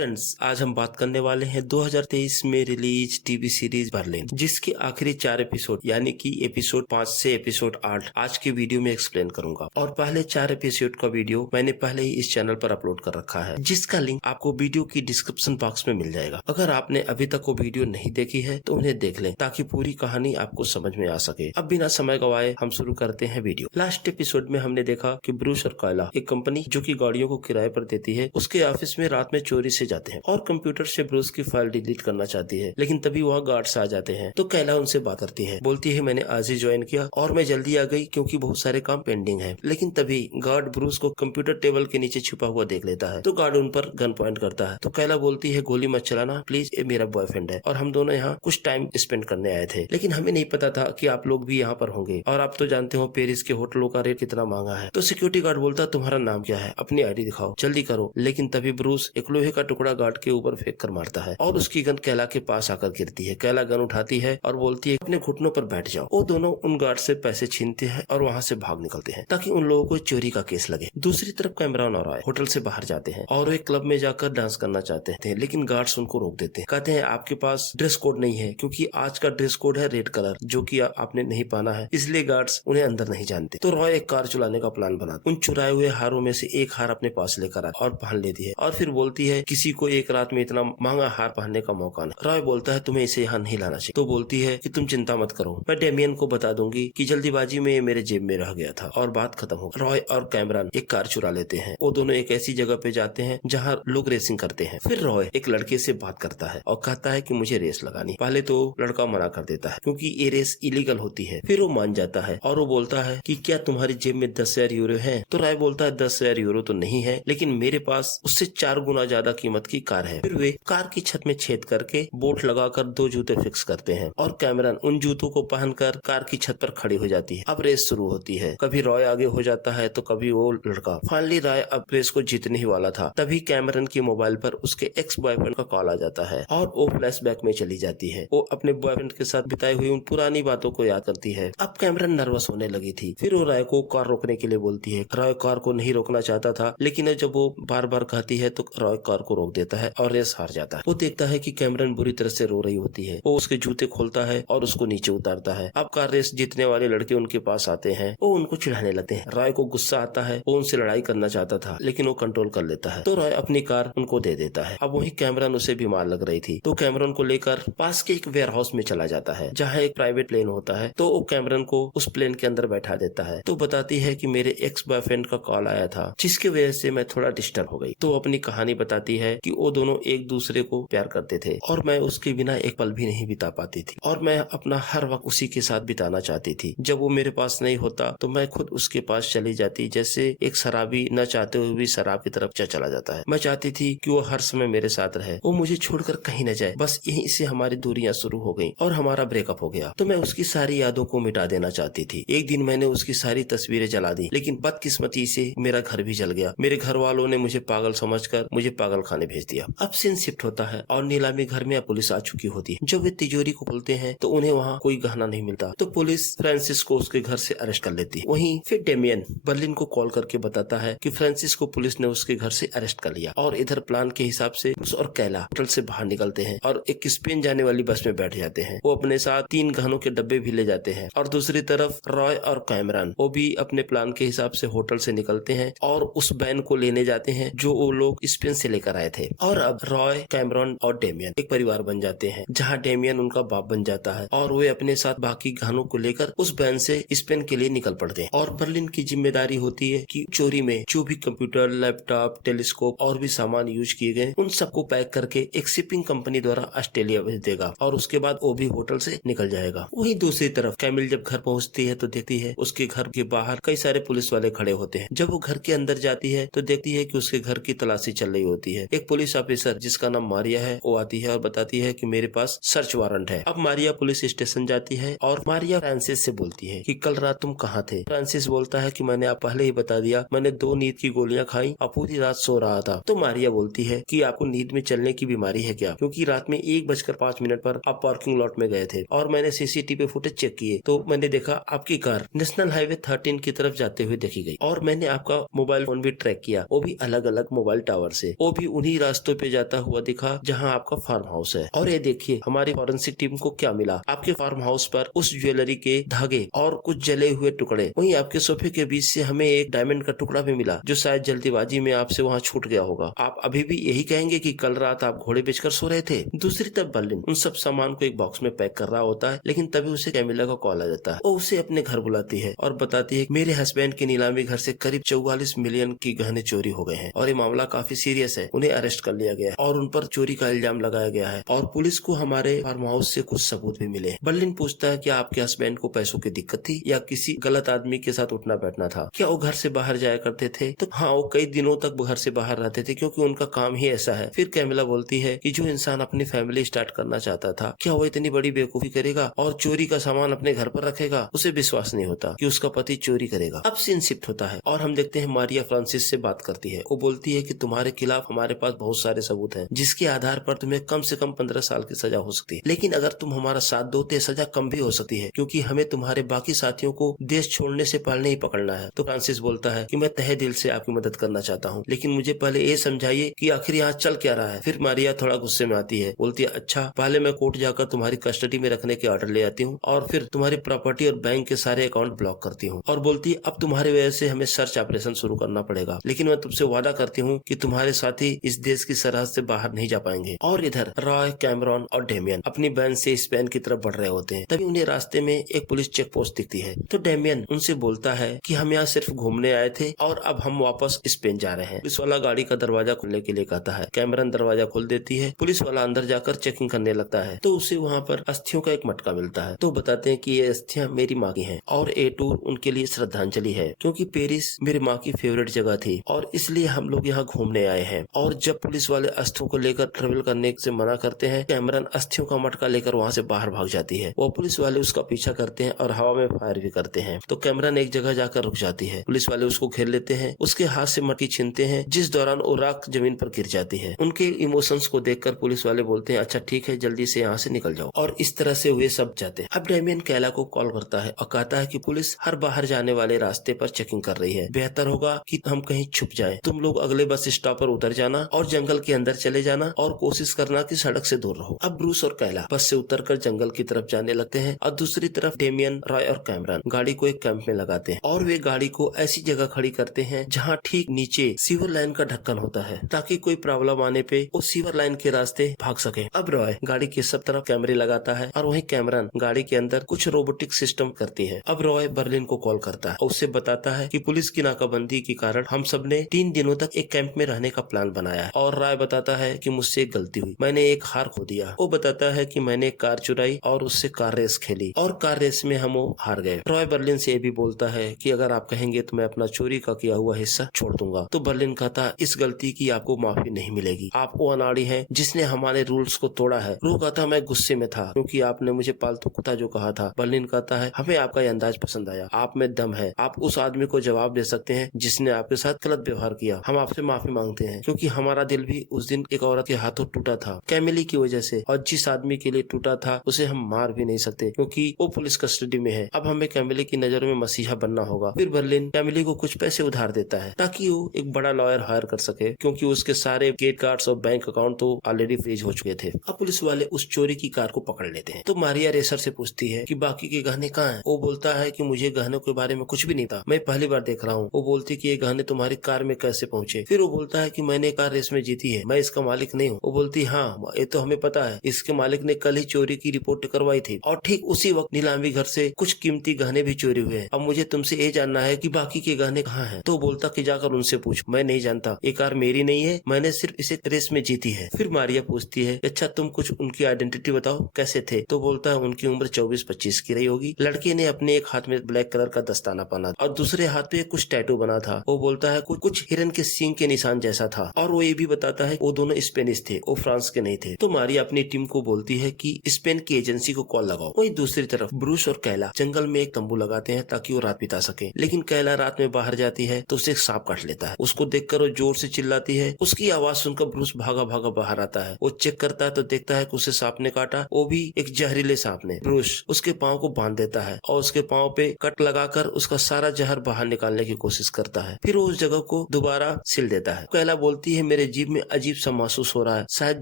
Friends, आज हम बात करने वाले हैं 2023 में रिलीज टीवी सीरीज बर्लिन, जिसके आखिरी 4 एपिसोड यानी कि एपिसोड 5 से एपिसोड 8 आज के वीडियो में एक्सप्लेन करूंगा। और पहले 4 एपिसोड का वीडियो मैंने पहले ही इस चैनल पर अपलोड कर रखा है, जिसका लिंक आपको वीडियो की डिस्क्रिप्शन बॉक्स में मिल जाएगा। अगर आपने अभी तक वो वीडियो नहीं देखी है तो उन्हें देख लें ताकि पूरी कहानी आपको समझ में आ सके। अब बिना समय गवाए हम शुरू करते हैं वीडियो। लास्ट एपिसोड में हमने देखा कि ब्रूस और कायला, एक कंपनी जो कि गाड़ियों को किराए पर देती है, उसके ऑफिस में रात में चोरी से जाते हैं और कंप्यूटर से ब्रूस की फाइल डिलीट करना चाहती है, लेकिन तभी वहाँ गार्ड्स आ जाते हैं। तो कैला उनसे बात करती है, बोलती है मैंने आज ही ज्वाइन किया और मैं जल्दी आ गई क्योंकि बहुत सारे काम पेंडिंग है। लेकिन तभी गार्ड ब्रूस को कंप्यूटर टेबल के नीचे छुपा हुआ देख लेता है, तो गार्ड उन पर गन पॉइंट करता है। तो कैला बोलती है गोली मत चलाना प्लीज, ये मेरा बॉयफ्रेंड है और हम दोनों यहाँ कुछ टाइम स्पेंड करने आए थे, लेकिन हमें नहीं पता था कि आप लोग भी यहाँ पर होंगे और आप तो जानते हो पेरिस के होटलों का रेट कितना महंगा है। तो सिक्योरिटी गार्ड बोलता है तुम्हारा नाम क्या है, अपनी आईडी दिखाओ, जल्दी करो। लेकिन तभी ब्रूस एक लोहे का टुकड़ा गार्ड के ऊपर फेंक कर मारता है और उसकी गन कैला के पास आकर गिरती है। कैला गन उठाती है और बोलती है अपने घुटनों पर बैठ जाओ। वो दोनों उन गार्ड से पैसे छीनते हैं और वहाँ से भाग निकलते हैं ताकि उन लोगों को चोरी का केस लगे। दूसरी तरफ कैमरॉन और रॉय होटल से बाहर जाते हैं और वे क्लब में जाकर डांस करना चाहते हैं, लेकिन गार्ड्स उनको रोक देते हैं। कहते हैं आपके पास ड्रेस कोड नहीं है क्योंकि आज का ड्रेस कोड है रेड कलर, जो कि आपने नहीं पहना है, इसलिए गार्ड्स उन्हें अंदर नहीं जानते। तो रॉय एक कार चुराने का प्लान बनाता, उन चुराए हुए हारों में से एक हार अपने पास लेकर आता और पहन लेती है और फिर बोलती है किसी को एक रात में इतना महंगा हार पहनने का मौका नहीं। रॉय बोलता है तुम्हें इसे यहाँ नहीं लाना चाहिए। तो बोलती है कि तुम चिंता मत करो, मैं डेमियन को बता दूंगी कि जल्दीबाजी में ये मेरे जेब में रह गया था और बात खत्म हो। रॉय और कैमरॉन एक कार चुरा लेते हैं। वो दोनों एक ऐसी जगह पे जाते हैं जहाँ लोग रेसिंग करते हैं। फिर रॉय एक लड़के से बात करता है और कहता है कि मुझे रेस लगानी। पहले तो लड़का मना कर देता है क्योंकि ये रेस इलीगल होती है। फिर वो मान जाता है और वो बोलता है कि क्या तुम्हारी जेब में 10,000 यूरो है? तो रॉय बोलता है 10,000 यूरो तो नहीं है, लेकिन मेरे पास उससे 4 गुना ज्यादा कीमत की कार है। फिर वे कार की छत में छेद करके बोल्ट लगाकर 2 जूते फिक्स करते हैं और कैमरॉन उन जूतों को पहनकर कार की छत पर खड़ी हो जाती है। अब रेस शुरू होती है, कभी रॉय आगे हो जाता है तो कभी वो लड़का। फाइनली रॉय अब रेस को जीतने ही वाला था, तभी कैमरॉन की मोबाइल पर उसके एक्स बॉयफ्रेंड का कॉल आ जाता है और वो फ्लैशबैक में चली जाती है। वो अपने बॉयफ्रेंड के साथ बिताई हुई उन पुरानी बातों को याद करती है। अब कैमरॉन नर्वस होने लगी थी। फिर वो रॉय को कार रोकने के लिए बोलती है। रॉय कार को नहीं रोकना चाहता था, लेकिन जब वो बार बार कहती है तो रॉय कार को रोक देता है और रेस हार जाता है। वो देखता है कि कैमरॉन बुरी तरह से रो रही होती है। वो उसके जूते खोलता है और उसको नीचे उतारता है। अब कार रेस जीतने वाले लड़के उनके पास आते हैं, वो उनको चिढ़ाने लगते हैं। रॉय को गुस्सा आता है, वो उनसे लड़ाई करना चाहता था लेकिन वो कंट्रोल कर लेता है। तो रॉय अपनी कार उनको दे देता है। अब वही कैमरॉन उसे बीमार लग रही थी, तो कैमरॉन को लेकर पास के एक वेयर हाउस में चला जाता है जहाँ एक प्राइवेट प्लेन होता है। तो वो कैमरॉन को उस प्लेन के अंदर बैठा देता है। तो बताती है कि मेरे एक्स बॉयफ्रेंड का कॉल आया था जिसकी वजह से मैं थोड़ा डिस्टर्ब हो गई। तो अपनी कहानी बताती है कि वो दोनों एक दूसरे को प्यार करते थे और मैं उसके बिना एक पल भी नहीं बिता पाती थी और मैं अपना हर वक्त उसी के साथ बिताना चाहती थी। जब वो मेरे पास नहीं होता तो मैं खुद उसके पास चली जाती, जैसे एक शराबी न चाहते हुए भी शराब की तरफ चला जाता है। मैं चाहती थी कि वो हर समय मेरे साथ रहे, वो मुझे छोड़कर कहीं न जाए। बस यहीं से हमारी दूरियां शुरू हो गई और हमारा ब्रेकअप हो गया। तो मैं उसकी सारी यादों को मिटा देना चाहती थी। एक दिन मैंने उसकी सारी तस्वीरें जला दी, लेकिन बदकिस्मती से मेरा घर भी जल गया। मेरे घर वालों ने मुझे पागल समझकर मुझे पागल खाने भेज दिया। अब सीन शिफ्ट होता है और नीलामी घर में पुलिस आ चुकी होती है। जब वे तिजोरी को खोलते हैं तो उन्हें वहाँ कोई गहना नहीं मिलता, तो पुलिस फ्रांसिस को उसके घर से अरेस्ट कर लेती है। वहीं फिर डेमियन बर्लिन को कॉल करके बताता है कि फ्रांसिस को पुलिस ने उसके घर से अरेस्ट कर लिया और इधर प्लान के हिसाब से ब्रूस और कैला होटल से बाहर निकलते हैं और एक स्पेन जाने वाली बस में बैठ जाते हैं। वो अपने साथ 3 गहनों के डब्बे भी ले जाते हैं और दूसरी तरफ रॉय और कैमरॉन वो भी अपने प्लान के हिसाब से होटल से निकलते हैं और उस वैन को लेने जाते हैं जो वो लोग स्पेन से लेकर आए थे। और अब रॉय, कैमरॉन और डेमियन एक परिवार बन जाते हैं जहाँ डेमियन उनका बाप बन जाता है और वे अपने साथ बाकी गहनों को लेकर उस वैन से स्पेन के लिए निकल पड़ते हैं। और बर्लिन की जिम्मेदारी होती है कि चोरी में जो भी कंप्यूटर, लैपटॉप, टेलीस्कोप और भी सामान यूज किए गए उन सबको पैक करके एक शिपिंग कंपनी द्वारा ऑस्ट्रेलिया भेज देगा और उसके बाद वो भी होटल से निकल जाएगा। वहीं दूसरी तरफ कैमिल जब घर पहुंचती है तो देखती है उसके घर के बाहर कई सारे पुलिस वाले खड़े होते हैं। जब वो घर के अंदर जाती है तो देखती है कि उसके घर की तलाशी चल रही होती है। एक पुलिस ऑफिसर जिसका नाम मारिया है वो आती है और बताती है कि मेरे पास सर्च वारंट है। अब मारिया पुलिस स्टेशन जाती है और मारिया फ्रांसिस से बोलती है कि कल रात तुम कहाँ थे? फ्रांसिस बोलता है कि मैंने आप पहले ही बता दिया, मैंने 2 नींद की गोलियां खाई और पूरी रात सो रहा था। तो मारिया बोलती है कि आपको नींद में चलने की बीमारी है क्या? क्योंकि रात में 1:05 पर आप पार्किंग लॉट में गए थे और मैंने सीसीटीवी फुटेज चेक किए तो मैंने देखा आपकी कार नेशनल हाईवे 13 की तरफ जाते हुए देखी गई और मैंने आपका मोबाइल फोन भी ट्रैक किया, वो भी अलग अलग मोबाइल टावर से, वो भी उन्हीं उन्हीं रास्तों पे जाता हुआ दिखा जहाँ आपका फार्म हाउस है। और ये देखिए हमारी फॉरेंसिक टीम को क्या मिला, आपके फार्म हाउस पर उस ज्वेलरी के धागे और कुछ जले हुए टुकड़े। वहीं आपके सोफे के बीच से हमें एक डायमंड का टुकड़ा भी मिला जो शायद जल्दीबाजी में आपसे वहाँ छूट गया होगा। आप अभी भी यही कहेंगे कि कल रात आप घोड़े बेचकर सो रहे थे। दूसरी तरफ बर्लिन उन सब सामान को एक बॉक्स में पैक कर रहा होता है, लेकिन तभी उसे कैमिला का कॉल आ जाता है। वो उसे अपने घर बुलाती है और बताती है मेरे हस्बैंड की नीलामी घर से करीब 44 मिलियन की गहने चोरी हो गए हैं और ये मामला काफी सीरियस है। उन्हें अरेस्ट कर लिया गया है और उन पर चोरी का इल्जाम लगाया गया है और पुलिस को हमारे फार्म हाउस से कुछ सबूत भी मिले। बर्लिन पूछता है कि आपके हस्बैंड को पैसों की दिक्कत थी या किसी गलत आदमी के साथ उठना बैठना था, क्या वो घर से बाहर जाया करते थे? तो हाँ, वो कई दिनों तक घर से बाहर रहते थे क्योंकि उनका काम ही ऐसा है। फिर कैमिला बोलती है कि जो इंसान अपनी फैमिली स्टार्ट करना चाहता था, क्या वो इतनी बड़ी बेवकूफी करेगा और चोरी का सामान अपने घर पर रखेगा? उसे विश्वास नहीं होता कि उसका पति चोरी करेगा। अब सीन शिफ्ट होता है और हम देखते हैं मारिया फ्रांसिस से बात करती है। वो बोलती है कि तुम्हारे खिलाफ हमारे पास बहुत सारे सबूत हैं जिसके आधार पर तुम्हें कम से कम 15 साल की सजा हो सकती है, लेकिन अगर तुम हमारा साथ दो तो सजा कम भी हो सकती है क्योंकि हमें तुम्हारे बाकी साथियों को देश छोड़ने से पहले ही पकड़ना है। तो फ्रांसिस बोलता है कि मैं तहे दिल से आपकी मदद करना चाहता हूँ, लेकिन मुझे पहले ये समझाइए कि आखिर यहाँ चल क्या रहा है। फिर मारिया थोड़ा गुस्से में आती है, बोलती है अच्छा पहले मैं कोर्ट जाकर तुम्हारी कस्टडी में रखने के ऑर्डर ले आती हूँ और फिर तुम्हारी प्रॉपर्टी और बैंक के सारे अकाउंट ब्लॉक करती हूँ और बोलती है अब तुम्हारी वजह से हमें सर्च ऑपरेशन शुरू करना पड़ेगा, लेकिन मैं तुमसे वादा करती हूँ कि तुम्हारे साथी इस देश की सरहद से बाहर नहीं जा पाएंगे। और इधर रॉय, कैमरॉन और डेमियन अपनी वैन से स्पेन की तरफ बढ़ रहे होते हैं। तभी उन्हें रास्ते में एक पुलिस चेक पोस्ट दिखती है। तो डेमियन उनसे बोलता है कि हम यहाँ सिर्फ घूमने आए थे और अब हम वापस स्पेन जा रहे हैं। पुलिस वाला गाड़ी का दरवाजा खोलने के लिए कहता है। कैमरन दरवाजा खोल देती है। पुलिस वाला अंदर जाकर चेकिंग करने लगता है तो उसे वहाँ पर अस्थियों का एक मटका मिलता है। तो बताते हैं कि ये अस्थियां मेरी माँ की हैं और ये टूर उनके लिए श्रद्धांजलि है क्योंकि पेरिस मेरी माँ की फेवरेट जगह थी और इसलिए हम लोग यहाँ घूमने आए हैं। और जब पुलिस वाले अस्थियों को लेकर ट्रेवल करने से मना करते हैं, कैमरन अस्थियों का मटका लेकर वहाँ से बाहर भाग जाती है। वो पुलिस वाले उसका पीछा करते हैं और हवा में फायर भी करते हैं। तो कैमरन एक जगह जाकर रुक जाती है। पुलिस वाले उसको घेर लेते हैं, उसके हाथ से मटकी छीनते हैं जिस दौरान वो राख जमीन पर गिर जाती है। उनके इमोशंस को देखकर पुलिस वाले बोलते हैं अच्छा ठीक है, जल्दी से यहाँ से निकल जाओ। और इस तरह से वे सब जाते हैं। अब डेमियन कैला को कॉल करता है और कहता है कि पुलिस हर बाहर जाने वाले रास्ते पर चेकिंग कर रही है, बेहतर होगा कि हम कहीं छुप जाएं। तुम लोग अगले बस स्टॉप पर उतर जाना और जंगल के अंदर चले जाना और कोशिश करना कि सड़क से दूर रहो। अब ब्रूस और कैला बस से उतरकर जंगल की तरफ जाने लगते हैं और दूसरी तरफ डेमियन, रॉय और कैमरन गाड़ी को एक कैंप में लगाते हैं और वे गाड़ी को ऐसी जगह खड़ी करते हैं जहाँ ठीक नीचे सीवर लाइन का ढक्कन होता है ताकि कोई प्रॉब्लम आने पे वो सीवर लाइन के रास्ते भाग सके। अब रॉय गाड़ी के सब तरफ कैमरे लगाता है और वहीं कैमरन गाड़ी के अंदर कुछ रोबोटिक सिस्टम करती है। अब रॉय बर्लिन को कॉल करता है और उससे बताता है कि पुलिस की नाकाबंदी के कारण हम सब ने 3 दिनों तक एक कैंप में रहने का प्लान बनाया है। और रॉय बताता है कि मुझसे एक गलती हुई, मैंने एक हार खो दिया। वो बताता है कि मैंने कार चुराई और उससे कार रेस खेली और कार रेस में हम हार गए। रॉय बर्लिन से ये भी बोलता है कि अगर आप कहेंगे तो मैं अपना चोरी का किया हुआ हिस्सा छोड़ दूंगा। तो बर्लिन कहता इस गलती की आपको माफी नहीं मिलेगी, आप वो अनाड़ी हैं जिसने हमारे रूल्स को तोड़ा है। रो कहता मैं गुस्से में था क्योंकि आपने मुझे पालतू कुत्ता जो कहा था। बर्लिन कहता है हमें आपका अंदाज पसंद आया, आप में दम है, आप उस आदमी को जवाब दे सकते हैं जिसने आपके साथ गलत व्यवहार किया। हम आपसे माफी मांगते हैं क्योंकि हमारा दिल भी उस दिन एक औरत के हाथों टूटा था, कैमिली की वजह से, और जिस आदमी के लिए टूटा था उसे हम मार भी नहीं सकते क्योंकि वो पुलिस कस्टडी में है। अब हमें कैमिली की नजरों में मसीहा बनना होगा। फिर बर्लिन कैमिली को कुछ पैसे उधार देता है ताकि वो एक बड़ा लॉयर हायर कर सके क्योंकि उसके सारे गेट कार्ड्स और बैंक अकाउंट तो ऑलरेडी फ्रीज हो चुके थे। अब पुलिस वाले उस चोरी की कार को पकड़ लेते हैं। तो मारिया रेसर से पूछती है कि बाकी के गहने कहाँ हैं? वो बोलता है कि मुझे गहनों के बारे में कुछ भी नहीं था, मैं पहली बार देख रहा हूँ। वो बोलती कि ये गहने तुम्हारी कार में कैसे पहुँचे? फिर वो बोलता है कि मैंने कार रेस में जीती है, मैं इसका मालिक नहीं हूँ। वो बोलती हाँ ये तो हमें पता है, इसके मालिक ने कल ही चोरी की रिपोर्ट करवाई थी और ठीक उसी वक्त नीलामी घर से कुछ कीमती गहने भी चोरी हुए हैं। अब मुझे तुमसे ये जानना है कि बाकी के गहने कहाँ हैं? तो बोलता कि जाकर उनसे पूछ, मैं नहीं जानता, ये कार मेरी नहीं है, मैंने सिर्फ इसे रेस में जीती है। फिर मारिया पूछती है अच्छा तुम कुछ उनकी आइडेंटिटी बताओ, कैसे थे? तो बोलता है उनकी उम्र 24-25 की रही होगी। लड़के ने अपने एक हाथ में ब्लैक कलर का दस्ताना पहना और दूसरे हाथ पे कुछ टैटू बना था। वो बोलता है कुछ हिरन के सींग के निशान जैसा था और वो ये भी बताता है वो दोनों स्पेनिश थे, वो फ्रांस के नहीं थे। तो मारिया अपनी टीम को बोलती है कि स्पेन की एजेंसी को कॉल लगाओ। वहीं दूसरी तरफ ब्रूस और कैला जंगल में एक तंबू लगाते हैं ताकि वो रात बिता सके, लेकिन कैला रात में बाहर जाती है तो उसे एक सांप काट लेता है। उसको देखकर वो जोर से चिल्लाती है। उसकी आवाज सुनकर ब्रूस भागा भागा बाहर आता है। वो चेक करता है तो देखता है कि उसे सांप ने काटा, वो भी एक जहरीले सांप ने। ब्रूस उसके पाँव को बांध देता है और उसके पाँव पे कट लगाकर उसका सारा जहर बाहर निकालने की कोशिश करता है। फिर वो उस जगह को दोबारा सिल देता है। कैला बोलती है मेरे जीभ में अजीब सा महसूस हो रहा है, शायद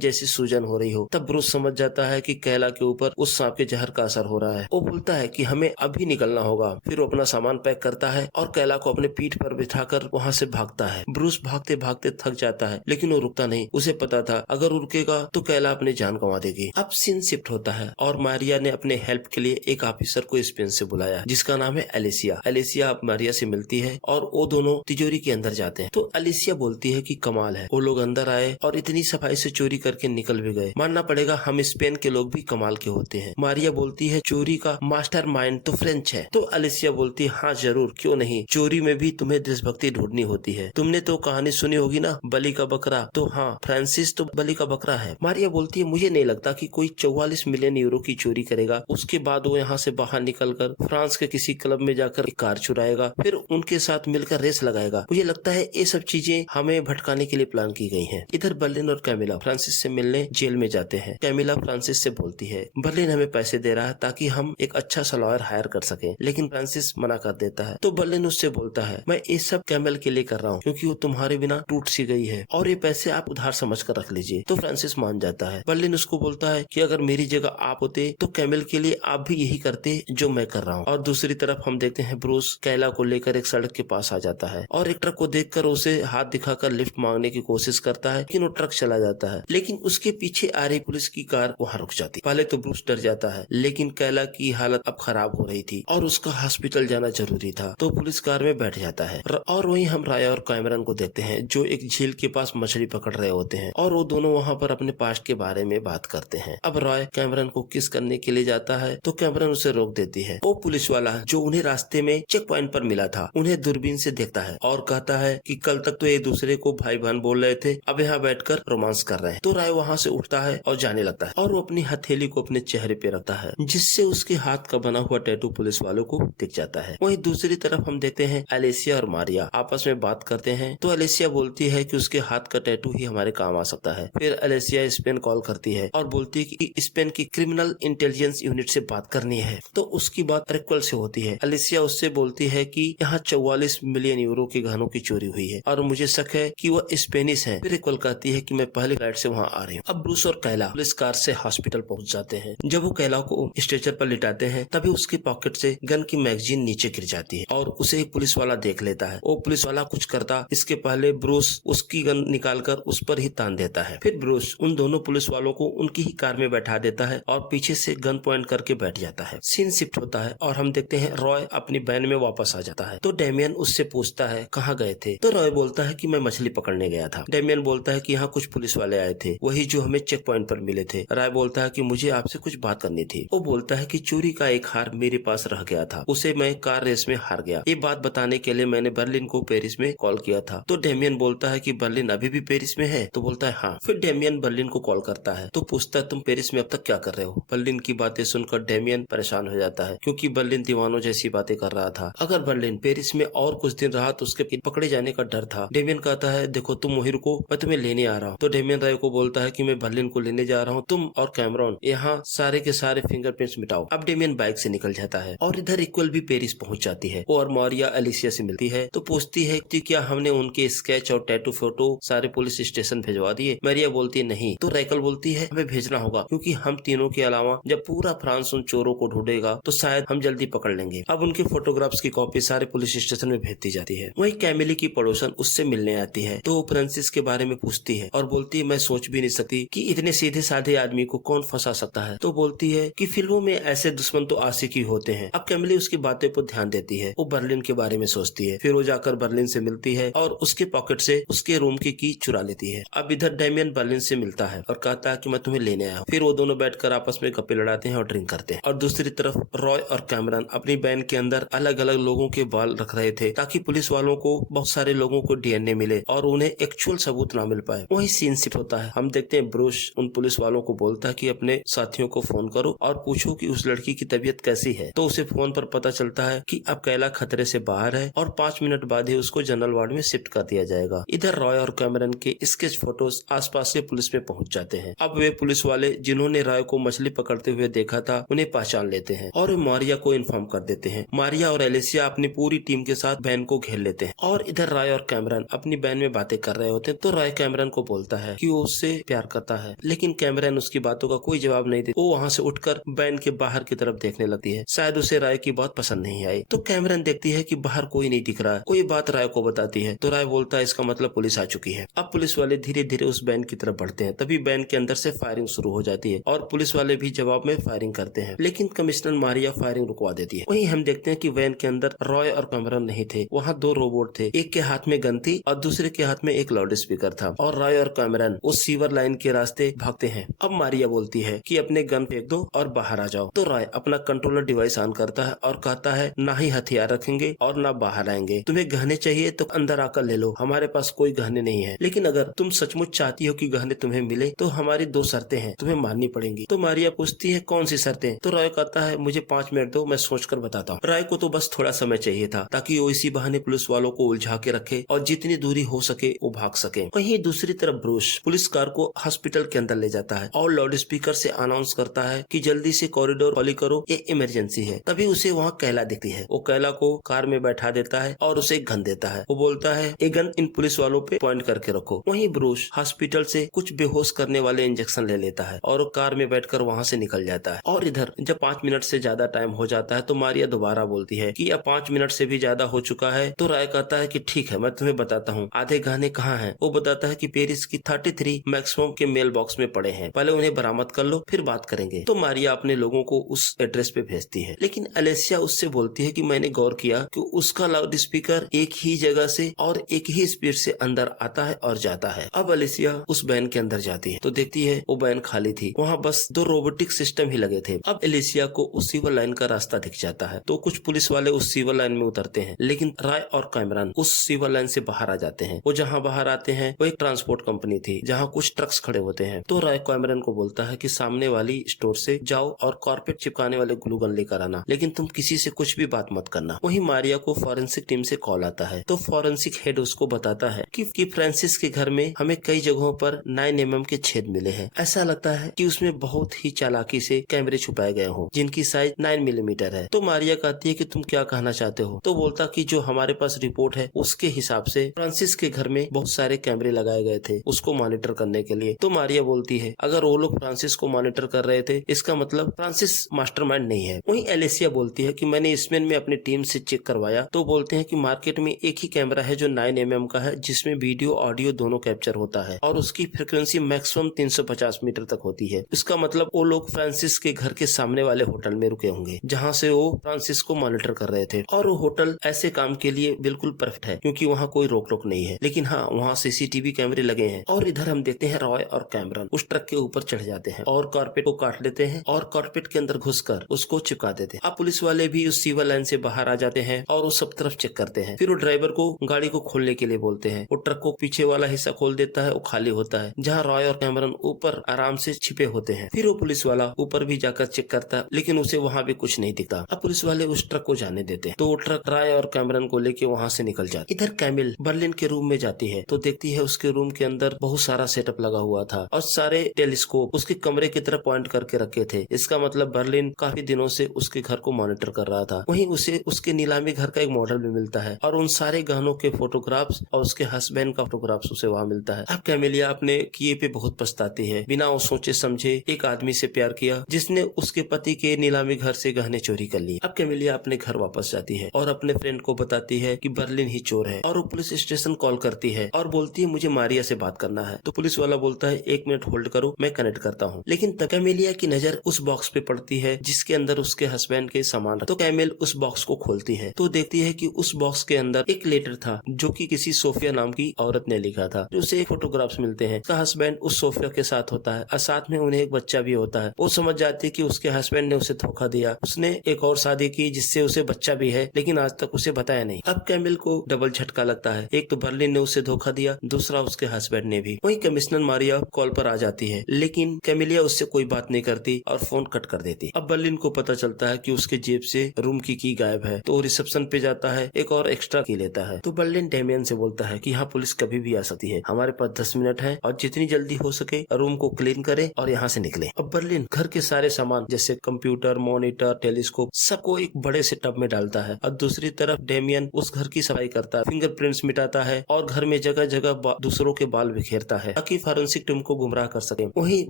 जैसी सूजन हो रही हो। तब ब्रूस समझ जाता है कि कैला के ऊपर उस सांप के जहर का असर हो रहा है। वो बोलता है कि हमें अभी निकलना होगा। फिर वो अपना सामान पैक करता है और कैला को अपने पीठ पर बिठाकर वहाँ से भागता है। ब्रूस भागते भागते थक जाता है, लेकिन वो रुकता नहीं। उसे पता था अगर वो रुकेगा तो कैला अपनी जान गंवा देगी। अब सीन शिफ्ट होता है और मारिया ने अपने हेल्प के लिए एक ऑफिसर को स्पेन से बुलाया, जिसका नाम है एलिसिया। एलिसिया अब मारिया से मिलती है और वो दोनों तिजोरी के अंदर जाते हैं। तो एलिसिया बोलती है कि कमाल है, वो लोग अंदर आए और इतनी सफाई से चोरी करके निकल भी गए। मानना पड़ेगा हम स्पेन के लोग भी कमाल के होते हैं। मारिया बोलती है चोरी का मास्टरमाइंड तो फ्रेंच है। तो एलिसिया बोलती है हाँ जरूर, क्यों नहीं, चोरी में भी तुम्हें देशभक्ति ढूंढनी होती है। तुमने तो कहानी सुनी होगी ना, बलि का बकरा। तो हाँ, फ्रांसिस तो बलि का बकरा है। मारिया बोलती है मुझे नहीं लगता कि कोई 44 मिलियन यूरो की चोरी करेगा। उसके बाद वो यहाँ से बाहर निकलकर फ्रांस के किसी क्लब में जाकर एक कार चुराएगा, फिर उनके साथ मिलकर रेस लगाएगा। मुझे लगता है ये सब चीजें हमें भटकाने के लिए प्लान की गई हैं। इधर बर्लिन और कैमिला फ्रांसिस से मिलने जेल में जाते हैं। कैमिला फ्रांसिस से बोलती है बर्लिन हमें पैसे दे रहा है ताकि हम एक अच्छा सा लॉयर हायर कर सके, लेकिन फ्रांसिस मना कर देता है। तो बर्लिन उससे बोलता है मैं ये सब कैमल के लिए कर रहा हूँ क्योंकि वो तुम्हारे बिना टूट सी गई है और ये पैसे आप उधार समझ कर रख लीजिए। तो फ्रांसिस मान जाता है। बर्लिन उसको बोलता है कि अगर मेरी जगह आप होते तो कैमल के लिए आप भी यही करते जो मैं कर रहा हूँ। और दूसरी तरफ हम देखते हैं ब्रूस कैला को लेकर एक सड़क के पास आ जाता है और एक ट्रक को देखकर उसे हाथ दिखाकर लिफ्ट मांगने की कोशिश करता है, लेकिन वो ट्रक चला जाता है। लेकिन उसके पीछे आ रही पुलिस की कार वहाँ रुक जाती। पहले तो ब्रूस डर जाता है, लेकिन कैला की हालत अब खराब हो रही थी और उसका हॉस्पिटल जाना जरूरी था, तो पुलिस कार में बैठ जाता है। और वहीं हम राया और कैमरन को देखते हैं जो एक झील के पास मछली पकड़ रहे होते हैं और वो दोनों वहाँ पर अपने पास्ट के बारे में बात करते हैं। अब रॉय कैमरन को किस करने के लिए जाता है तो कैमरन उसे रोक देती है। वो पुलिस वाला जो उन्हें रास्ते में चेक पॉइंट पर मिला था उन्हें दूरबीन से देखता है और कहता है कि कल तक तो एक दूसरे को भाई बहन बोल रहे थे, अब यहाँ बैठकर रोमांस कर रहे हैं। तो राय वहाँ से उठता है और जाने लगता है और वो अपनी हथेली को अपने चेहरे पे रखता है, जिससे उसके हाथ का बना हुआ टैटू पुलिस वालों को दिख जाता है। वहीं दूसरी तरफ हम देखते हैं एलिसिया और मारिया आपस में बात करते हैं। तो एलिसिया बोलती है कि उसके हाथ का टैटू ही हमारे काम आ सकता है। फिर एलिसिया स्पेन कॉल करती है और बोलती है कि स्पेन की क्रिमिनल इंटेलिजेंस यूनिट से बात करनी है। तो उसकी बात रिक्वल से होती है। एलिसिया उससे बोलती है कि यहाँ 44 मिलियन यूरो के गहनों की चोरी हुई है और मुझे शक है कि वह स्पेनिश है। फिर रिक्वल कहती है कि मैं पहले फ्लाइट से वहाँ आ रही हूँ। अब ब्रूस और कैला पुलिस कार से हॉस्पिटल पहुँच जाते हैं। जब वो कैला को स्ट्रेचर पर लिटाते हैं तभी उसके पॉकेट से गन की मैगजीन नीचे गिर जाती है और उसे एक पुलिस वाला देख लेता है। वो पुलिस वाला कुछ करता इसके पहले ब्रूस उसकी गन निकालकर उस पर ही तान देता है। फिर ब्रूस उन दोनों पुलिस वालों को उनकी ही कार में बैठा देता है और पीछे से गन पॉइंट करके बैठ जाता है। सीन शिफ्ट होता है और हम देखते हैं रॉय अपनी वैन में वापस आ जाता है। तो डेमियन उससे पूछता है कहाँ गए थे। तो रॉय बोलता है कि मैं मछली पकड़ने गया था। डेमियन बोलता है कि यहाँ कुछ पुलिस वाले आए थे, वही जो हमें चेक पॉइंट पर मिले थे। रॉय बोलता है कि मुझे आपसे कुछ बात करनी थी। वो बोलता है कि चोरी का एक हार मेरे पास रह गया था, उसे मैं कार रेस में हार गया। ये बात बताने के लिए मैंने बर्लिन को पेरिस में कॉल किया था। तो डेमियन बोलता है कि बर्लिन अभी भी पेरिस में है। तो बोलता है हाँ। फिर डेमियन बर्लिन को कॉल करता है तो पूछता है तुम पेरिस में अब तक क्या कर रहे हो। बर्लिन की बातें सुनकर डेमियन परेशान हो जाता है क्योंकि बर्लिन दीवानों जैसी बातें कर रहा था। अगर बर्लिन पेरिस में और कुछ दिन रहा तो उसके पकड़े जाने का डर था। डेमियन कहता है देखो तुम वहीं रुको, मैं तुम्हें लेने आ रहा हूँ। तो डेमियन राय को बोलता है कि मैं बर्लिन को लेने जा रहा हूँ, तुम और कैमरॉन यहाँ सारे के सारे फिंगरप्रिंट्स मिटाओ। अब डेमियन बाइक से निकल जाता है और इधर इक्वल भी पेरिस पहुंच जाती है और मारिया एलिसिया से मिलती है तो पूछती है कि क्या हमने उनके स्केच और टैटू फोटो सारे पुलिस स्टेशन भिजवा दिए। मारिया बोलती है नहीं। तो रैकल बोलती है हमें भेजना होगा क्योंकि हम तीनों के अलावा जब पूरा फ्रांस उन चोरों को ढूंढेगा तो शायद हम जल्दी पकड़ लेंगे। अब उनके फोटोग्राफ्स की कॉपी सारे पुलिस स्टेशन में भेज दी जाती है। वहीं कैमिली की पड़ोसन उससे मिलने आती है तो फ्रांसिस के बारे में पूछती है और बोलती है मैं सोच भी नहीं सकती कि इतने सीधे साधे आदमी को कौन फंसा सकता है। तो बोलती है कि फिल्मों में ऐसे दुश्मन तो आशिक ही होते हैं। अब कैमिली उसकी बातें पर ध्यान देती है। वो बर्लिन के बारे में सोचती है। फिर वो जाकर बर्लिन से मिलती है और उसके पॉकेट से उसके रूम की चुरा लेती है। अब इधर डेमियन बर्लिन से मिलता है और कहता है कि मैं तुम्हें लेने आया हूँ। फिर वो दोनों बैठकर आपस में गप्पे लड़ाते हैं और ड्रिंक करते हैं। और दूसरी तरफ रॉय और कैमरन अपनी वैन के अंदर अलग अलग लोगों के बाल रख रहे थे ताकि पुलिस वालों को बहुत सारे लोगों को डीएनए मिले और उन्हें एक्चुअल सबूत ना मिल पाए। वही सीन शिफ्ट होता है। हम देखते हैं ब्रूस उन पुलिस वालों को बोलता है कि अपने साथियों को फोन करो और पूछो कि उस लड़की की तबीयत कैसी है। तो उसे फोन पर पता चलता है कि अब कैला खतरे से बाहर है और 5 मिनट बाद ही उसको जनरल वार्ड में शिफ्ट कर दिया जाएगा। इधर रॉय और कैमरन के स्केच फोटोज आसपास के पुलिस में पहुंच जाते हैं। अब वे पुलिस वाले जिन्होंने रॉय को मछली पकड़ते हुए देखा था उन्हें पहचान लेते हैं और मारिया को इन्फॉर्म कर देते हैं। मारिया और एलिसिया अपनी पूरी टीम के साथ वैन को घेर लेते हैं और इधर रॉय और कैमरन अपनी वैन में बातें कर रहे होते हैं। तो रॉय कैमरन को बोलता है कि वो उससे प्यार करता है, लेकिन कैमरन उसकी बातों का कोई जवाब नहीं देती। वो वहाँ से उठकर वैन के बाहर की तरफ देखने लगती है। शायद उसे रॉय की बात पसंद नहीं आई। तो कैमरन देखती है कि बाहर कोई नहीं दिख रहा है। कोई बात रॉय को बताती है तो रॉय बोलता है इसका मतलब पुलिस आ चुकी है। अब पुलिस वाले धीरे धीरे उस वैन की तरफ बढ़ते हैं। तभी वैन के अंदर से फायरिंग शुरू हो जाती है और पुलिस वाले भी जवाब में फायरिंग करते हैं, लेकिन कमिश्नर मारिया फायरिंग रुकवा देती है। वहीं हम देखते हैं कि वैन के अंदर रॉय और कैमरन नहीं थे, वहाँ दो रोबोट थे। एक के हाथ में गन थी और दूसरे के हाथ में एक लाउड स्पीकर था और रॉय और कैमरन उस सीवर लाइन के रास्ते भागते हैं। अब मारिया बोलती है कि अपने गन फेंक दो और बाहर आ जाओ। तो रॉय अपना कंट्रोलर डिवाइस ऑन करता है और कहता है ना ही हथियार रखेंगे और ना बाहर आएंगे। तुम्हें गहने चाहिए तो अंदर आकर ले लो, हमारे पास कोई गहने नहीं है, लेकिन अगर तुम सचमुच चाहती हो कि गहने तुम्हें मिले तो हमारी दो शर्तें हैं, तुम्हें माननी पड़ेंगी। तो मारिया पूछती है कौन सी शर्तें? तो रॉय कहता है मुझे 5 मिनट दो, मैं सोचकर बताता हूँ। रॉय को तो बस थोड़ा समय चाहिए था ताकि वो इसी बहाने पुलिस वालों को उलझा के रखे और जितनी दूरी हो सके वो भाग सके। वहीं दूसरी तरफ ब्रूस पुलिस कार को हॉस्पिटल के अंदर ले जाता है और लाउड स्पीकर से अनाउंस करता है कि जल्दी से कॉरिडोर खाली करो, ये इमरजेंसी है। तभी उसे वहाँ कैला दिखती है। वो कैला को कार में बैठा देता है और उसे गन देता है। वो बोलता है ये गन इन पुलिस वालों पे पॉइंट करके रखो। वहीं ब्रूस हॉस्पिटल से कुछ बेहोश करने वाले इंजेक्शन ले लेता है और कार में बैठकर वहाँ से निकल जाता है। और इधर जब 5 मिनट से ज्यादा टाइम हो जाता है तो मारिया दोबारा बोलती है कि अब 5 मिनट से भी ज्यादा हो चुका है। तो रॉय कहता है कि ठीक है मैं तुम्हें बताता हूँ आधे गहने कहाँ हैं। वो बताता है कि पेरिस की 33 मैक्सिमम के मेल बॉक्स में पड़े हैं, पहले उन्हें बरामद कर लो फिर बात करेंगे। तो मारिया अपने लोगों को उस एड्रेस पे भेजती है, लेकिन एलेसिया उससे बोलती है कि मैंने गौर किया कि उसका लाउड स्पीकर एक ही जगह से और एक ही स्पीड से अंदर आता है और जाता है। अब एलेसिया उस वैन के अंदर जाती है तो देखती है वो वैन खाली थी, वहाँ बस 2 रोबोटिक सिस्टम ही लगे थे। अब एलेसिया को उस सीवर लाइन का रास्ता दिख जाता है तो कुछ पुलिस वाले उस सीवर लाइन में उतरते हैं, लेकिन रॉय और कैमरन उस सीवर लाइन से बाहर आ जाते हैं। वो जहाँ बाहर आते हैं वो एक ट्रांसपोर्ट कंपनी थी जहाँ कुछ ट्रक्स खड़े होते हैं। तो रॉय कैमरन को बोलता है कि सामने वाली स्टोर से जाओ और कारपेट चिपकाने वाले ग्लू गन लेकर आना, लेकिन तुम किसी से कुछ भी बात मत करना। वहीं मारिया को फॉरेंसिक टीम से कॉल आता है तो फॉरेंसिक हेड उसको बताता है कि फ्रांसिस के घर में हमें कई जगहों पर 9 mm के छेद मिले हैं। ऐसा लगता है कि उसमें बहुत ही चालाकी से कैमरे छुपाए गए हों जिनकी साइज 9 mm है। तो मारिया कहती है कि तुम क्या कहना चाहते हो? तो बोलता कि जो हमारे पास रिपोर्ट है उसके हिसाब से फ्रांसिस के घर में बहुत सारे कैमरे लगाए गए थे उसको मॉनिटर करने के लिए। तो मारिया बोलती है अगर वो लोग फ्रांसिस को मॉनिटर कर रहे थे इसका मतलब फ्रांसिस मास्टरमाइंड नहीं है। वहीं एलेसिया बोलती है कि मैंने इसमें में अपनी टीम से चेक करवाया तो बोलते हैं कि मार्केट में एक ही कैमरा है जो 9 mm का है जिसमें वीडियो ऑडियो दोनों कैप्चर होता है और उसकी फ्रीक्वेंसी मैक्सिमम 350 मीटर तक होती है। इसका मतलब वो लोग फ्रांसिस के घर के सामने वाले होटल में रुके होंगे जहाँ से वो फ्रांसिस को मॉनिटर कर रहे थे और वो होटल ऐसे काम के लिए बिल्कुल परफेक्ट है क्योंकि वहाँ कोई रोक टोक नहीं है, लेकिन हाँ वहाँ CCTV कैमरे लगे हैं। और इधर हम देखते हैं रॉय और कैमरन उस ट्रक के ऊपर चढ़ जाते हैं और कारपेट को काट लेते हैं और कारपेट के अंदर घुसकर उसको चिपका देते हैं। अब पुलिस वाले भी उस सीवर लाइन से बाहर आ जाते हैं और वो सब तरफ चेक करते हैं। फिर वो ड्राइवर को गाड़ी को खोलने के लिए बोलते हैं। वो ट्रक को पीछे वाला हिस्सा खोल देता है, वो खाली होता है जहाँ रॉय और कैमरन ऊपर आराम से छिपे होते हैं। फिर वो पुलिस वाला ऊपर भी जाकर चेक करता है लेकिन उसे वहाँ भी कुछ नहीं दिखता। अब पुलिस वाले उस ट्रक को जाने देते हैं तो वो ट्रक रॉय और कैमरन को लेके वहाँ से निकल जाती। इधर कैमिल बर्लिन के रूम में जाती है तो देखती है उसके रूम के अंदर बहुत सारा सेटअप लगा हुआ था और सारे टेलीस्कोप उसके कमरे की तरफ पॉइंट करके रखे थे। इसका मतलब बर्लिन काफी दिनों से उसके घर को मॉनिटर कर रहा था। वहीं उसे उसके नीलामी घर का एक मॉडल भी मिलता है और उन सारे गहनों के फोटोग्राफ्स और उसके हस्बैंड का फोटोग्राफ्स उसे वहाँ मिलता है। अब कैमिलिया अपने किए पे बहुत पछताती है। बिना वो सोचे समझे एक आदमी से प्यार किया जिसने उसके पति के नीलामी घर से गहने चोरी कर लिए। अब कैमिलिया अपने घर वापस जाती है और अपने फ्रेंड को बताती है कि बर्लिन ही चोर है और वो पुलिस स्टेशन कॉल करती है और बोलती है मुझे मारिया से बात करना है। तो पुलिस वाला बोलता है 1 मिनट होल्ड करो मैं कनेक्ट करता हूँ। लेकिन तब कैमिलिया की नजर उस बॉक्स पे पड़ती है जिसके अंदर उसके हस्बैंड के सामान। तो कैमिल उस बॉक्स को खोलती है तो देखती है कि उस बॉक्स के अंदर एक लेटर था जो कि किसी सोफिया नाम की औरत ने लिखा था। उसे फोटोग्राफ्स मिलते हैं। उसका हस्बैंड उस सोफिया के साथ होता है और साथ में उन्हें एक बच्चा भी होता है। वो समझ जाती है कि उसके हस्बैंड ने उसे धोखा दिया, उसने एक और शादी की जिससे उसे बच्चा भी है लेकिन आज तक उसे बताया नहीं। अब कैमिल को डबल झटका लगता है, एक तो बर्लिन ने उसे धोखा दिया, दूसरा उसके हस्बैंड ने भी। वहीं कमिश्नर मारिया कॉल पर आ जाती है लेकिन कैमिलिया उससे कोई बात नहीं करती और फोन कट कर देती। अब बर्लिन को पता चलता है कि उसके जेब से रूम की गायब है तो रिसेप्शन पे जाता है, एक और एक्स्ट्रा की लेता है। तो बर्लिन डेमियन से बोलता है कि यहाँ पुलिस कभी भी आ सकती है, हमारे पास 10 मिनट है और जितनी जल्दी हो सके रूम को क्लीन करे और यहाँ से निकले। अब बर्लिन घर के सारे सामान जैसे कंप्यूटर, मॉनिटर, टेलीस्कोप सबको एक बड़े से टब में डालता है और दूसरी तरफ डेमियन उस घर की सफाई करता है, फिंगरप्रिंट्स मिटाता है और घर में जगह जगह दूसरों के बाल बिखेरता है ताकि फॉरेंसिक टीम को गुमराह कर सके। वहीं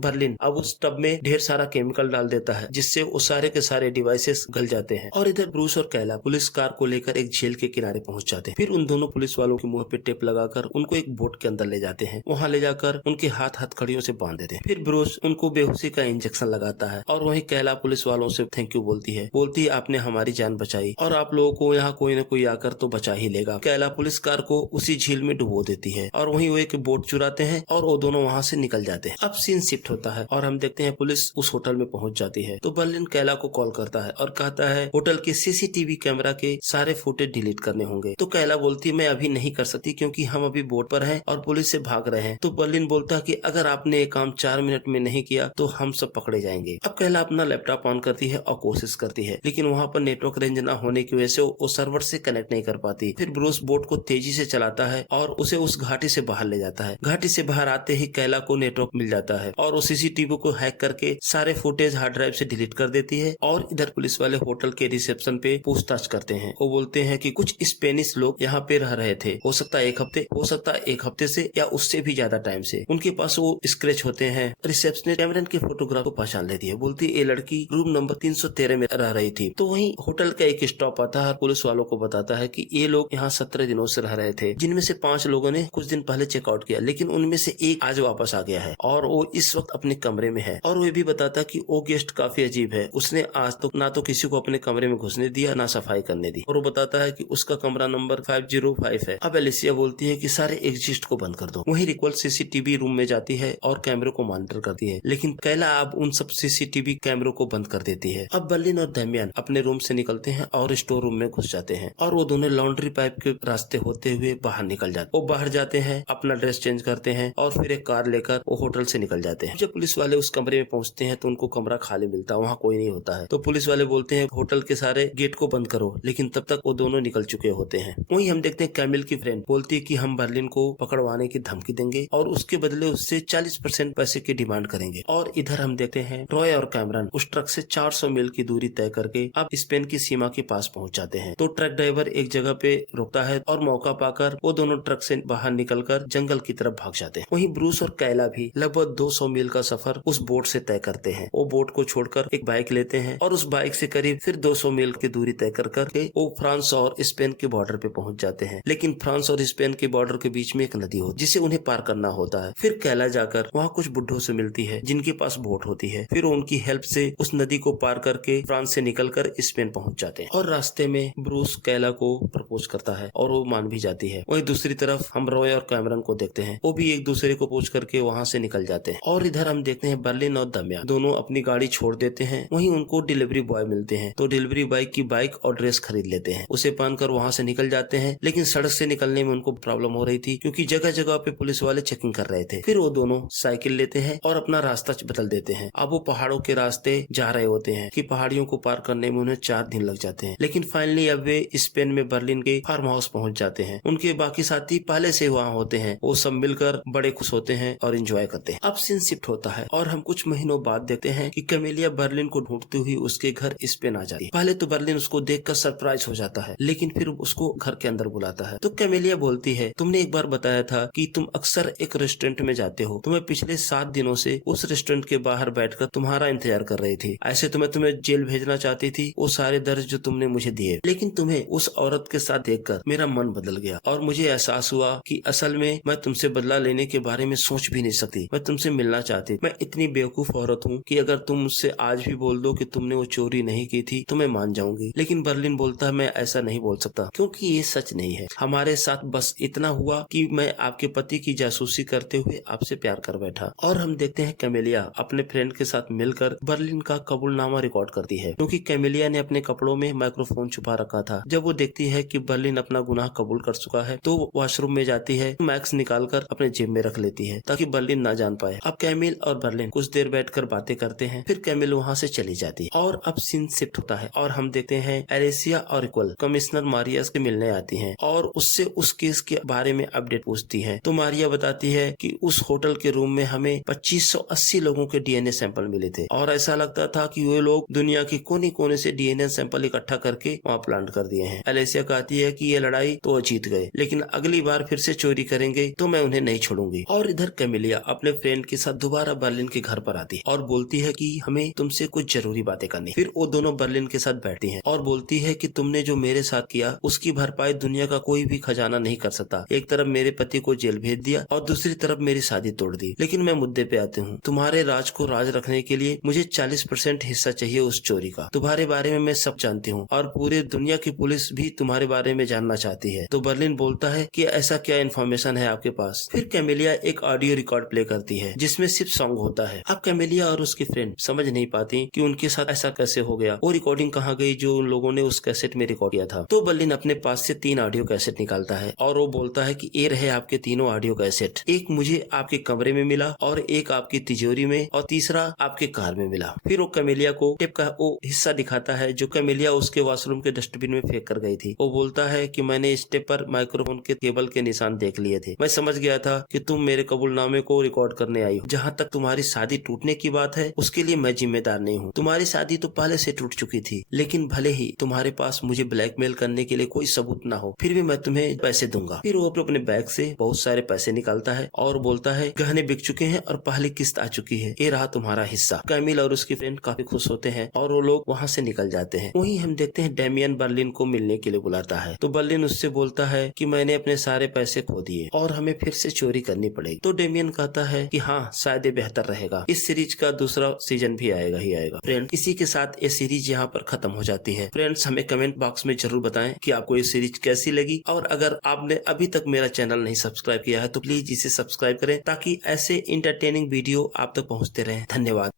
बर्लिन अब उस टब में ढेर सारा केमिकल डाल देता है जिससे वो सारे के सारे डिवाइसेस गल जाते हैं। और इधर ब्रूस और कैला पुलिस कार को लेकर एक झील के किनारे पहुंच जाते हैं। फिर उन दोनों पुलिस वालों के मुंह पे टेप लगाकर उनको एक बोट के अंदर ले जाते हैं। वहाँ ले जाकर उनके हाथ हथकड़ियों से बांध देते हैं। फिर ब्रूस उनको बेहोशी का इंजेक्शन लगाता है और वहीं कैला पुलिस वालों से थैंक यू बोलती है आपने हमारी जान बचाई और आप लोगों को यहाँ कोई न कोई आकर तो बचा ही लेगा। कैला पुलिस कार को उसी झील में डुबो देती है और वहीं वो एक बोट चुराते हैं और वो दोनों वहाँ से निकल जाते हैं। अब सीन शिफ्ट होता है और हम देखते हैं पुलिस उस होटल में पहुंच जाती है। तो बर्लिन कैला को कॉल करता है और कहता है होटल के सीसीटीवी कैमरा के सारे फुटेज डिलीट करने होंगे। तो कैला बोलती है मैं अभी नहीं कर सकती क्योंकि हम अभी बोट पर हैं और पुलिस से भाग रहे हैं। तो बर्लिन बोलता है कि अगर आपने ये काम 4 मिनट में नहीं किया तो हम सब पकड़े जाएंगे। अब कैला अपना लैपटॉप ऑन करती है और कोशिश करती है लेकिन वहाँ पर नेटवर्क रेंज न होने की वजह से वो सर्वर से कनेक्ट नहीं कर पाती। फिर ब्रूस बोट को तेजी से चलाता है और उसे उस घाटी से बाहर ले जाता है। घाटी से बाहर आते ही कैला को नेटवर्क मिल जाता है और वो सीसीटीवी को हैक करके सारे फुटेज हार्ड ड्राइव से डिलीट कर देती है। और इधर पुलिस वाले होटल के रिसेप्शन पे पूछताछ करते हैं। वो बोलते हैं कि कुछ स्पेनिश लोग यहाँ पे रह रहे थे, हो सकता है एक हफ्ते से या उससे भी ज्यादा टाइम से। उनके पास वो स्क्रैच होते हैं। रिसेप्शनिस्ट कैमरन के फोटोग्राफ को पहचान लेती है। बोलती है ये लड़की रूम नंबर 313 में रह रही थी। तो वहीं होटल का एक स्टॉप आता है और पुलिस वालों को बताता है कि ये लोग यहाँ 17 दिनों से रह रहे थे, जिनमें से 5 लोगों ने कुछ दिन पहले चेकआउट किया लेकिन उनमें से एक आज वापस आ गया है और वो इस वक्त अपने कमरे में है। और वो भी बताता कि वो गेस्ट काफी अजीब है, उसने आज तक ना तो किसी को अपने कमरे में घुसने दिया ना सफाई करने दी। और वो बताता है कि उसका कमरा नंबर 505 है। अब एलिसिया बोलती है कि सारे एग्जिस्ट को बंद कर दो। वहीं रिकॉल सीसीटीवी रूम में जाती है और कैमरे को मॉनिटर करती है लेकिन कैला अब उन सब सीसीटीवी कैमरों को बंद कर देती है। अब बर्लिन और डेमियन अपने रूम से निकलते हैं और स्टोर रूम में घुस जाते हैं और वो दोनों लॉन्ड्री पाइप के रास्ते होते हुए बाहर निकल जाते हैं। वो बाहर जाते हैं, अपना ड्रेस चेंज करते हैं और फिर एक कार लेकर वो होटल से निकल जाते हैं। जब पुलिस वाले उस कमरे में पहुंचते हैं तो उनको कमरा खाली मिलता है, वहाँ कोई नहीं होता है। तो पुलिस वाले बोलते हैं होटल के सारे गेट को बंद करो लेकिन तब तक वो दोनों निकल चुके होते हैं। वहीं हम देखते हैं कैमिल की फ्रेंड बोलती है कि हम बर्लिन को पकड़वाने की धमकी देंगे और उसके बदले उससे 40% पैसे की डिमांड करेंगे। और इधर हम देखते हैं रॉय और कैमरन उस ट्रक से 400 मील की दूरी तय करके अब स्पेन की सीमा के पास पहुंच जाते हैं। तो ट्रक ड्राइवर एक जगह पे रुकता है और मौका पाकर वो दोनों ट्रक से बाहर निकलकर जंगल की तरफ भाग जाते हैं। वहीं ब्रूस और कैला भी लगभग 200 मील का सफर उस बोट से तय करते हैं। वो बोट को छोड़कर एक बाइक लेते हैं और उस बाइक से करीब फिर 200 मील की दूरी तय करके वो फ्रांस और स्पेन के बॉर्डर पे पहुंच जाते हैं। लेकिन फ्रांस और स्पेन के बॉर्डर के बीच में एक नदी होती है जिसे उन्हें पार करना होता है। फिर कैला जाकर वहाँ कुछ बुड्ढों से मिलती है जिनके पास बोट होती है। फिर उनकी हेल्प से उस नदी को पार करके फ्रांस से निकलकर स्पेन पहुंच जाते हैं। और रास्ते में ब्रूस कैला को प्रपोज करता है और वो मान भी जाती है। वहीं दूसरी तरफ हम रॉय और कैमरन को देखते हैं, वो भी एक दूसरे को पोज करके वहाँ से निकल जाते हैं। और इधर हम देखते हैं बर्लिन और दमियान दोनों अपनी गाड़ी छोड़ देते हैं। वहीं उनको डिलीवरी बॉय मिलते हैं तो डिलीवरी बॉय की बाइक और ड्रेस खरीद लेते हैं, उसे पहनकर वहाँ से निकल जाते हैं। लेकिन सड़क से निकलने में उनको प्रॉब्लम हो रही थी क्योंकि जगह जगह पे पुलिस वाले चेकिंग कर रहे थे। फिर वो दोनों साइकिल लेते हैं और अपना रास्ता बदल देते हैं। अब वो पहाड़ों के रास्ते जा रहे होते हैं कि पहाड़ियों को पार करने में उन्हें 4 दिन लग जाते हैं। लेकिन फाइनली अब वे स्पेन में बर्लिन के फार्म हाउस पहुंच जाते हैं। उनके बाकी साथी पहले से वहाँ होते हैं, वो सब मिलकर बड़े खुश होते हैं और एंजॉय करते हैं। अब सीन शिफ्ट होता है और हम कुछ महीनों बाद देखते हैं कि कैमेलिया बर्लिन को ढूंढती हुई उसके घर स्पेन आ जाती है। पहले तो बर्लिन उसको देखकर सरप्राइज हो जाता है लेकिन फिर उसको घर के अंदर बुलाता है। तो कैमेलिया बोलती है तुमने एक बार बताया था कि तुम अक्सर एक रेस्टोरेंट में जाते हो, तुम्हें पिछले 7 दिनों से उस रेस्टोरेंट के बाहर बैठकर तुम्हारा इंतजार कर रही थी। ऐसे तो मैं तुम्हें जेल भेजना चाहती थी, वो सारे दर्द जो तुमने मुझे दिए, लेकिन तुम्हें उस औरत के साथ देखकर मेरा मन बदल गया और मुझे एहसास हुआ कि असल में मैं तुमसे बदला लेने के बारे में सोच भी नहीं सकती। मैं तुमसे मिलना चाहती। मैं इतनी बेवकूफ औरत हूँ कि अगर तुम मुझसे आज भी बोल दो कि तुमने वो चोरी नहीं की थी तो मैं मान जाऊंगी। लेकिन बर्लिन बोलता है मैं ऐसा नहीं बोल सकता क्योंकि ये सच नहीं है। हमारे साथ बस इतना हुआ कि मैं आपके पति की जासूसी करते हुए आपसे प्यार कर बैठा। और हम देखते हैं कैमेलिया अपने फ्रेंड के साथ मिलकर बर्लिन का कबूलनामा रिकॉर्ड करती है क्योंकि कैमेलिया ने अपने कपड़ों में माइक्रोफोन छुपा रखा था। जब वो देखती है कि बर्लिन अपना गुनाह कबूल कर चुका है तो वॉशरूम में जाती है, मैक्स निकालकर अपने जेब में रख लेती है ताकि बर्लिन ना जान पाए। अब कैमिल और बर्लिन कुछ देर बैठकर बातें करते हैं, फिर कैमिल वहाँ से चली जाती है। और अब सीन शिफ्ट होता है और हम देखते हैं एलेसिया और इक्वल कमिश्नर मारिया से मिलने आती हैं और उससे उस केस के बारे में अपडेट पूछती हैं। तो मारिया बताती है कि उस होटल के रूम में हमें 2580 लोगों के डीएनए सैंपल मिले थे और ऐसा लगता था कि वे लोग दुनिया के कोने कोने से डीएनए सैंपल इकट्ठा करके वहाँ प्लांट कर दिए हैं। एलेसिया कहती है कि ये लड़ाई तो जीत गए लेकिन अगली बार फिर से चोरी करेंगे तो मैं उन्हें नहीं छोड़ूंगी। और इधर कैमिलिया अपने फ्रेंड के साथ दोबारा बर्लिन के घर पर आती है और बोलती है कि हमें तुमसे कुछ जरूरी बातें करनी। फिर वो दोनों बर्लिन के साथ बैठती हैं और बोलती है कि तुमने जो मेरे साथ किया उसकी भरपाई दुनिया का कोई भी खजाना नहीं कर सकता। एक तरफ मेरे पति को जेल भेज दिया और दूसरी तरफ मेरी शादी तोड़ दी। लेकिन मैं मुद्दे पे आती हूँ, तुम्हारे राज को राज रखने के लिए मुझे 40% हिस्सा चाहिए उस चोरी का। तुम्हारे बारे में मैं सब जानती हूँ और पूरे दुनिया की पुलिस भी तुम्हारे बारे में जानना चाहती है। तो बर्लिन बोलता है कि ऐसा क्या इन्फॉर्मेशन है आपके पास। फिर कैमिलिया एक ऑडियो रिकॉर्ड प्ले करती है जिसमें सिर्फ सॉन्ग होता है। अब कैमिलिया और उसकी फ्रेंड समझ नहीं पाती कि उनके साथ ऐसा कैसे हो गया, वो रिकॉर्डिंग कहाँ गई जो उन लोगों ने उस कैसेट में रिकॉर्ड किया था। तो बर्लिन अपने पास से 3 ऑडियो कैसेट निकालता है और वो बोलता है कि ये रहे आपके तीनों ऑडियो कैसेट। एक मुझे आपके कमरे में मिला और एक आपकी तिजोरी में और तीसरा आपके कार में मिला। फिर वो कैमिलिया को टेप का वो हिस्सा दिखाता है जो कैमिलिया उसके वॉशरूम के डस्टबिन में फेंक कर गई थी। वो बोलता है कि मैंने इस टेप पर माइक्रोफोन के केबल के निशान देख लिए थे। मैं समझ गया था कि तुम मेरे कबूलनामे को रिकॉर्ड करने आई हो। जहाँ तक तुम्हारी शादी टूटने की बात है उसके लिए मैं जिम्मेदार नहीं हूँ। तुम्हारी शादी तो पहले से टूट चुकी थी, लेकिन भले ही तुम्हारे पास मुझे ब्लैकमेल करने के लिए कोई सबूत ना हो, फिर भी मैं तुम्हें पैसे दूंगा। फिर वो अपने बैग से बहुत सारे पैसे निकालता है और बोलता है गहने बिक चुके हैं और पहली किस्त आ चुकी है, ये रहा तुम्हारा हिस्सा। कैमिल और उसकी फ्रेंड काफी खुश होते हैं और वो लोग वहाँ से निकल जाते हैं। वहीं हम देखते हैं डेमियन बर्लिन को मिलने के लिए बुलाता है। तो बर्लिन उससे बोलता है कि मैंने अपने सारे पैसे खो दिए और हमें फिर से चोरी करनी पड़ेगी। तो डेमियन कहता है कि हाँ, शायद ये बेहतर रहेगा। इस सीरीज का दूसरा सीजन भी आएगा ही आएगा। फ्रेंड, इसी के साथ ये सीरीज यहाँ पर खत्म हो जाती है। फ्रेंड्स, हमें कमेंट बॉक्स में जरूर बताएं कि आपको ये सीरीज कैसी लगी, और अगर आपने अभी तक मेरा चैनल नहीं सब्सक्राइब किया है तो प्लीज इसे सब्सक्राइब करें ताकि ऐसे इंटरटेनिंग वीडियो आप तक पहुँचते रहे। धन्यवाद।